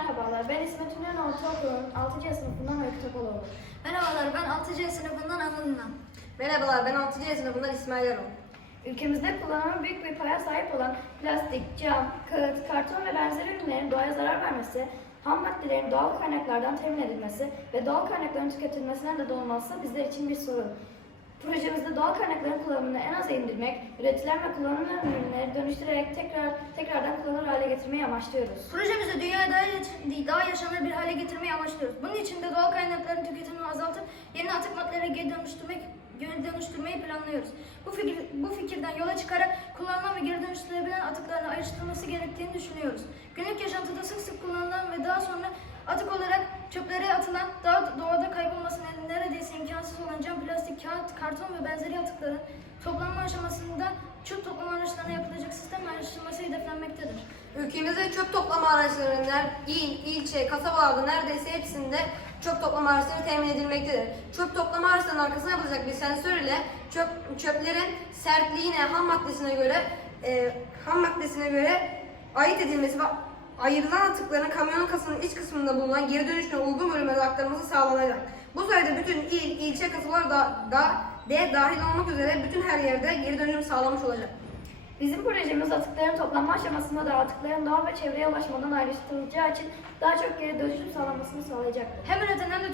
Merhabalar, ben İsmet Ünlü Ortaokulu'nun 6. sınıfından Öykü Topaloğlu. Merhabalar ben 6. sınıfından Anıl İnan. Merhabalar ben 6. sınıfından İsmail Yarım. Ülkemizde kullanıma büyük bir paya sahip olan plastik, cam, kağıt, karton ve benzeri ürünlerin doğaya zarar vermesi, ham maddelerin doğal kaynaklardan temin edilmesi ve doğal kaynakların tüketilmesine neden olması bizler için bir sorun. Projemizde doğal kaynakların kullanımını en aza indirmek, üretilen ve kullanılan ürünleri dönüştürerek tekrar tekrardan kullanılır hale getirmeyi amaçlıyoruz. Projemizi dünyayı daha, daha yaşanır bir hale getirmeyi amaçlıyoruz. Bunun için de doğal kaynakların tüketimini azaltıp yeni atık maddelere geri dönüştürmek geri dönüştürmeyi planlıyoruz. Bu fikir, bu fikirden yola çıkarak kullanılan ve geri dönüştürülebilen atıkların ayrıştırılması gerektiğini düşünüyoruz. Günlük yaşantıda sık sık kullanılan ve daha sonra atık olarak çöplere atılan, daha doğada kaybolması nedeniyle neredeyse imkansız olan cam, plastik, kağıt, karton ve benzeri atıkların toplanma aşamasında çöp toplama araçlarına yapılacak sistem araştırması hedeflenmektedir. Ülkemizde çöp toplama araçlarının il, ilçe, kasabalarda neredeyse hepsinde çöp toplama araçları temin edilmektedir. Çöp toplama araçlarının arkasına yapılacak bir sensör ile çöp, çöplerin sertliğine, ham maddesine göre e, ham maddesine göre ait edilmesi ayrılan atıkların kamyonun kasasının iç kısmında bulunan geri dönüşüme uygun bölümlere aktarılması sağlanacak. Bu sayede bütün il, ilçe, kasabalar da, da de dahil olmak üzere bütün her yerde geri dönüşüm sağlamış olacak. Bizim projemiz atıkların toplanma aşamasında da atıkların doğa ve çevreye ulaşmadan ayrıştırılacağı için daha çok geri dönüşüm sağlanmasını sağlayacaktır. Hem üreten hem de